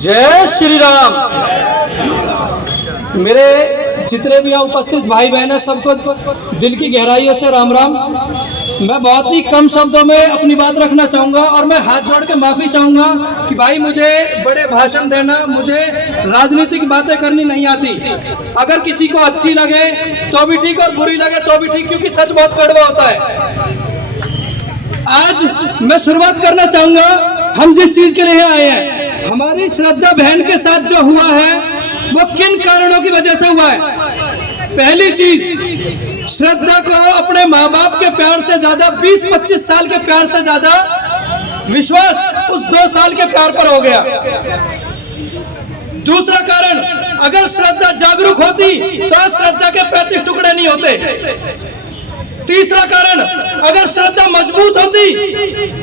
जय श्री राम। मेरे जितने भी यहाँ उपस्थित भाई बहन हैं सबको दिल की गहराइयों से राम राम। मैं बहुत ही कम शब्दों में अपनी बात रखना चाहूँगा और मैं हाथ जोड़ के माफ़ी चाहूँगा कि भाई मुझे बड़े भाषण देना, मुझे राजनीतिक बातें करनी नहीं आती। अगर किसी को अच्छी लगे तो भी ठीक और बुरी लगे तो भी ठीक, क्योंकि सच बहुत कड़वा होता है। आज मैं शुरुआत करना चाहूँगा, हम जिस चीज़ के लिए आए हैं, हमारी श्रद्धा बहन के साथ जो हुआ है वो किन कारणों की वजह से हुआ है। पहली चीज, श्रद्धा को अपने माँ बाप के प्यार से ज्यादा 20-25 साल के प्यार से ज्यादा विश्वास उस 2 साल के प्यार पर हो गया। दूसरा कारण, अगर श्रद्धा जागरूक होती तो श्रद्धा के 35 टुकड़े नहीं होते। तीसरा कारण, अगर श्रद्धा मजबूत होती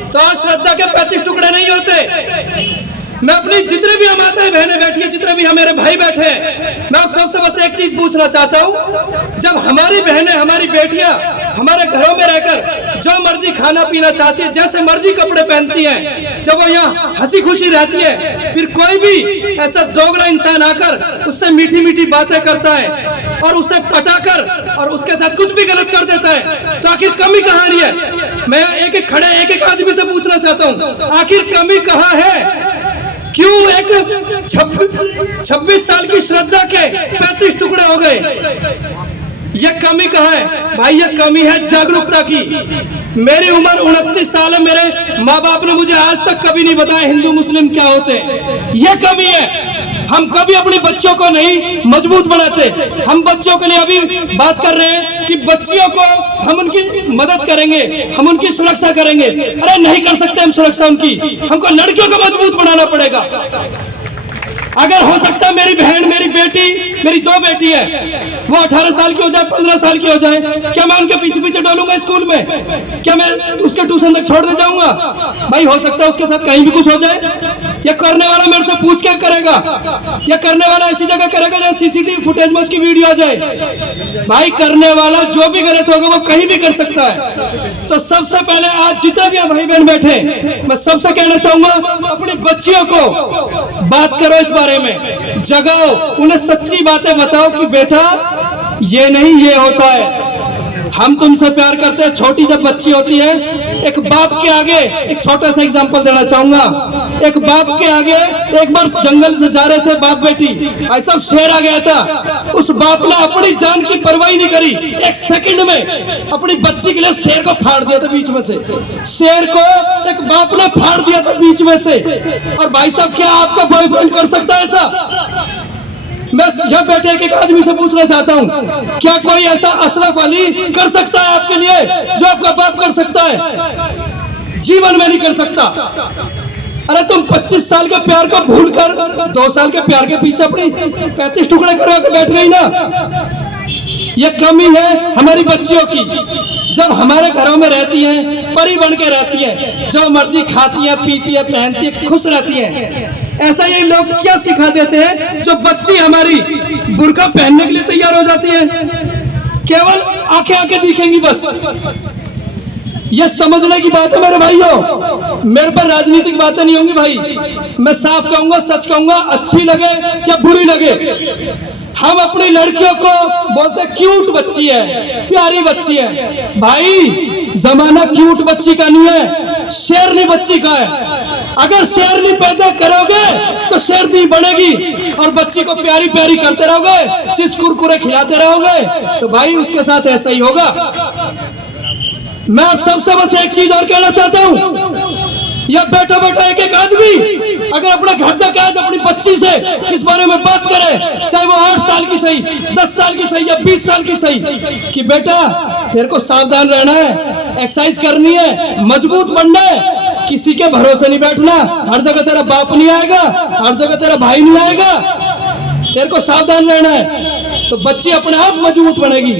तो श्रद्धा के 35 टुकड़े नहीं होते। मैं अपनी जितने भी हम माताएं बहनें बैठी है, जितने भी हमारे भाई बैठे हैं, मैं आप सबसे बस एक चीज पूछना चाहता हूँ। जब हमारी बहनें, हमारी बेटियां हमारे घरों में रहकर जो मर्जी खाना पीना चाहती है, जैसे मर्जी कपड़े पहनती हैं, जब वो यहाँ हंसी खुशी रहती है, फिर कोई भी ऐसा दोगला इंसान आकर उससे मीठी मीठी बातें करता है और उसे पटाकर और उसके साथ कुछ भी गलत कर देता है, तो आखिर कमी कहाँ रही है? मैं एक एक आदमी से पूछना चाहता हूँ, आखिर कमी कहाँ है? क्यों एक 26 साल की श्रद्धा के 35 टुकड़े हो गए? यह कमी कहाँ है भाई? यह कमी है जागरूकता की। मेरी उम्र 29 साल है, मेरे माँ बाप ने मुझे आज तक कभी नहीं बताया हिंदू मुस्लिम क्या होते हैं। यह कमी है। हम कभी अपने बच्चों को नहीं मजबूत बनाते। हम बच्चों के लिए अभी बात कर रहे हैं कि बच्चियों को हम उनकी मदद करेंगे, हम उनकी सुरक्षा करेंगे। अरे नहीं कर सकते हम सुरक्षा उनकी, हमको लड़कियों को मजबूत बनाना पड़ेगा। अगर हो सकता है मेरी बहन, मेरी बेटी, मेरी 2 बेटी है, वो 18 साल की हो जाए, 15 साल की हो जाए, क्या मैं उनके पीछे पीछे डोलूंगा स्कूल में? क्या मैं उसके ट्यूशन तक छोड़ने जाऊंगा? भाई हो सकता है उसके साथ कहीं भी कुछ हो जाए। ये करने वाला मेरे से पूछ क्या करेगा? ये करने वाला ऐसी जगह करेगा जहाँ सीसीटीवी फुटेज में उसकी वीडियो आ जाए। भाई करने वाला जो भी गलत होगा वो कहीं भी कर सकता है। तो सबसे पहले आज जितने भी भाई बहन बैठे, मैं सबसे कहना चाहूंगा, अपनी बच्चियों को बात करो इस बारे में, जगाओ, उन्हें सच्ची बातें बताओ कि बेटा ये नहीं ये होता है। हम तुमसे प्यार करते हैं। छोटी जब बच्ची होती है, एक बाप के आगे, एक छोटा सा एग्जांपल देना चाहूंगा। एक बाप के आगे एक बार जंगल से जा रहे थे बाप बेटी, ऐसा शेर आ गया था। उस बाप ने अपनी जान की परवाह नहीं करी, 1 सेकंड में अपनी बच्ची के लिए शेर को फाड़ दिया था बीच में से। शेर को एक बाप ने फाड़ दिया था बीच में से। और भाई साहब, क्या आपका बॉयफ्रेंड कर सकता है ऐसा? मैं यहाँ बैठे एक आदमी से पूछना चाहता हूँ, क्या कोई ऐसा अशरफ अली कर सकता है आपके लिए जो आपका बाप कर सकता है? जीवन में नहीं कर सकता। अरे तुम 25 साल के प्यार को भूलकर 2 साल के प्यार के पीछे अपनी 35 टुकड़े करवा के बैठ गई ना। यह कमी है हमारी बच्चियों की। जब हमारे घरों में रहती हैं, परी बन के रहती हैं, जो मर्जी खाती है, पीती है, पहनती है, खुश रहती है। ऐसा ये लोग क्या सिखा देते हैं? जो बच्ची हमारी बुर्का पहनने के लिए तैयार हो जाती है, केवल आंखें आंखें दिखेंगी बस। ये समझने की बात है मेरे भाइयों। मेरे पर राजनीतिक बातें नहीं होंगी भाई। मैं साफ कहूंगा, सच कहूंगा, अच्छी लगे या बुरी लगे। हम अपनी लड़कियों को बोलते क्यूट बच्ची है, प्यारी बच्ची है। भाई जमाना क्यूट बच्ची का नहीं है, शेरनी बच्ची का है। अगर शेरनी पैदा करोगे तो शेरनी बनेगी, और बच्ची को प्यारी प्यारी करते रहोगे, चिप्स कुरकुरे खिलाते रहोगे, तो भाई उसके साथ ऐसा ही होगा। मैं आप सबसे बस एक चीज और कहना चाहता हूँ, या बैठा बैठा एक एक आदमी अगर अपने घर से आज अपनी बच्ची से इस बारे में बात करे, चाहे वो 8 साल की सही, 10 साल की सही या 20 साल की सही, कि बेटा तेरे को सावधान रहना है, एक्सरसाइज करनी है, मजबूत बनना है, किसी के भरोसे नहीं बैठना। हर जगह तेरा बाप नहीं आएगा, हर जगह तेरा भाई नहीं आएगा, तेरे को सावधान रहना है। तो बच्ची अपने आप मजबूत बनेगी।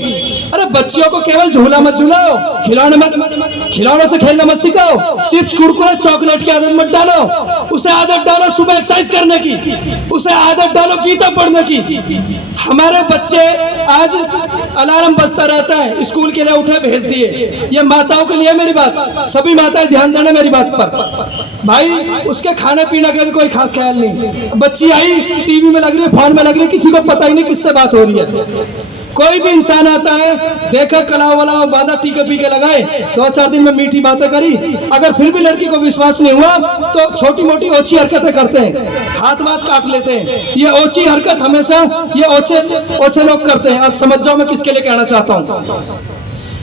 अरे बच्चियों को केवल झूला मत झूलाओ, खिलौनों से खेलना मत सिखाओ, चिप्स कुरकुरे चॉकलेट की आदत मत डालो, उसे आदत डालो सुबह एक्सरसाइज करने की, उसे आदत डालो गीता पढ़ने की। हमारे बच्चे आज अलार्म बजता रहता है, स्कूल के लिए उठे भेज दिए। ये माताओं के लिए मेरी बात, सभी माताएं ध्यान देना मेरी बात पर। भाई उसके खाने पीने का भी कोई खास ख्याल नहीं। बच्ची आई टीवी में लग रही है, फोन में लग रही है, किसी को पता ही नहीं किससे बात हो रही है। कोई भी इंसान आता है, देखा कलाव वलाव बांधा टीके पीके लगाए, 2-4 दिन में मीठी बातें करी, अगर फिर भी लड़की को विश्वास नहीं हुआ तो छोटी मोटी ओछी हरकतें करते हैं, हाथ वाथ काट लेते हैं। ये ओछी हरकत हमेशा ये ओछे लोग करते हैं। आप समझ जाओ मैं किसके लिए कहना चाहता हूँ।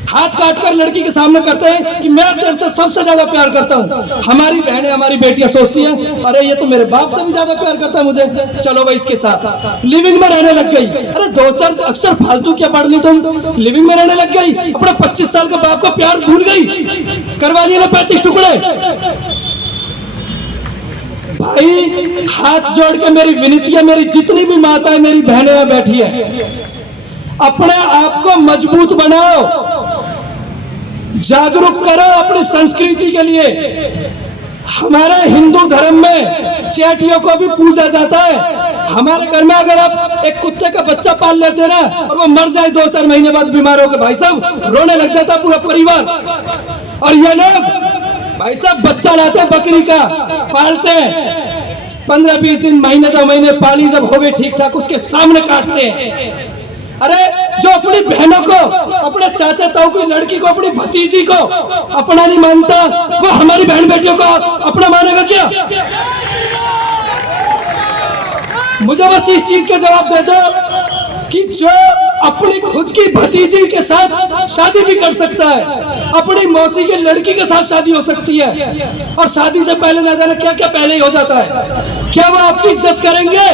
हाथ काट कर लड़की के सामने करते हैं कि मैं तेरे से सबसे ज्यादा प्यार करता हूँ। हमारी बहनें हमारी बेटियां सोचती हैं अरे ये तो मेरे बाप से भी ज्यादा प्यार करता है मुझे, चलो भाई इसके साथ लिविंग में रहने लग गई। अरे 2-4 अक्षर फालतू क्या पढ़ ली तुम, लिविंग में रहने लग गई, अपने 25 साल के बाप का प्यार भूल गई, करवा लिए ना 35 टुकड़े। भाई हाथ जोड़ के मेरी विनती है, मेरी जितनी भी माताएं मेरी बहनें यहाँ बैठी है, अपने आप को मजबूत बनाओ, जागरूक करो अपनी संस्कृति के लिए। हमारे हिंदू धर्म में चेटियों को भी पूजा जाता है। हमारे घर में अगर आप एक कुत्ते का बच्चा पाल लेते ना और वो मर जाए 2-4 महीने बाद बीमार होकर, भाई साहब रोने लग जाता पूरा परिवार। और ये लोग भाई साहब बच्चा लाते हैं बकरी का, पालते हैं 15-20 दिन, महीने 2 महीने पाली, जब हो गए ठीक ठाक उसके सामने काटते हैं। अरे जो अपनी बहनों को, अपने चाचा ताऊ की लड़की को, अपनी भतीजी को अपना नहीं मानता, वो हमारी बहन बेटियों को अपना मानेगा क्या? मुझे बस इस चीज का जवाब दे दो कि जो अपनी खुद की भतीजी के साथ शादी भी कर सकता है, अपनी मौसी की लड़की के साथ शादी हो सकती है, और शादी से पहले ना जाने क्या क्या पहले ही हो जाता है। क्या वो आपकी इज्जत करेंगे?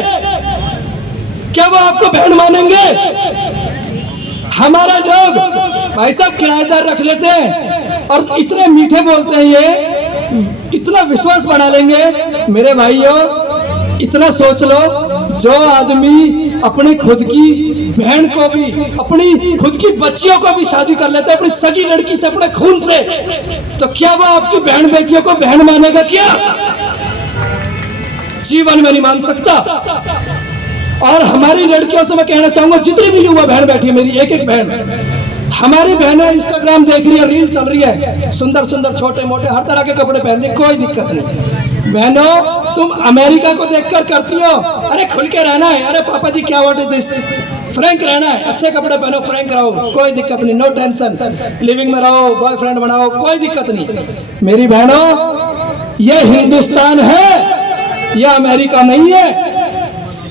क्या वो आपको बहन मानेंगे? हमारे लोग भाई साहब किराएदार रख लेते हैं और इतने मीठे बोलते हैं, ये इतना विश्वास बना लेंगे। मेरे भाइयों इतना सोच लो, जो आदमी अपनी खुद की बहन को भी, अपनी खुद की बच्चियों को भी शादी कर लेता है अपनी सगी लड़की से, अपने खून से, तो क्या वो आपकी बहन बेटियों को बहन मानेगा क्या? जीवन में नहीं मान सकता। और हमारी लड़कियों से मैं कहना चाहूंगा, जितनी भी युवा बहन बैठी है मेरी, एक बहन, हमारी बहनें इंस्टाग्राम देख रही है, रील चल रही है, सुंदर सुंदर छोटे मोटे हर तरह के कपड़े पहन रही, कोई दिक्कत नहीं। बहनों तुम अमेरिका को देखकर करती हो, अरे खुल के रहना है, अरे पापा जी क्या व्हाट इज दिस, फ्रैंक रहना है, अच्छे कपड़े पहनो, फ्रैंक रहो, कोई दिक्कत नहीं, नो टेंशन, लिविंग में रहो, बॉयफ्रेंड बनाओ, कोई दिक्कत नहीं। मेरी बहनों ये हिंदुस्तान है, यह अमेरिका नहीं है।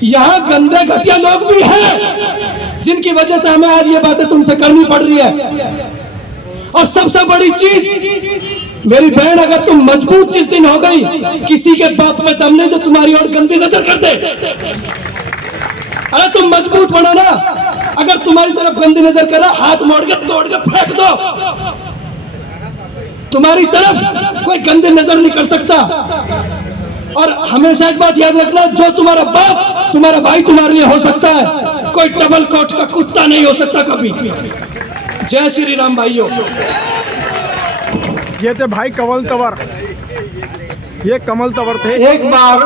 यहाँ गंदे घटिया लोग भी हैं जिनकी वजह से हमें आज ये बातें तुमसे करनी पड़ रही है। और सबसे बड़ी चीज मेरी बहन, अगर तुम मजबूत जिस दिन हो गई, किसी के बाप में दम नहीं तो तुम्हारी और गंदी नजर कर दे। अरे तुम मजबूत बनो ना, अगर तुम्हारी तरफ गंदी नजर कर रहा, हाथ मोड़ के तोड़ के फेंक दो, तुम्हारी तरफ कोई गंदी नजर नहीं कर सकता। और हमेशा एक बात याद रखना, जो तुम्हारा बाप तुम्हारा भाई तुम्हारे लिए हो सकता है, कोई डबल कोट का कुत्ता नहीं हो सकता कभी। जय श्री राम भाइयों। ये थे भाई कमल तंवर, ये कमल तंवर थे। एक बार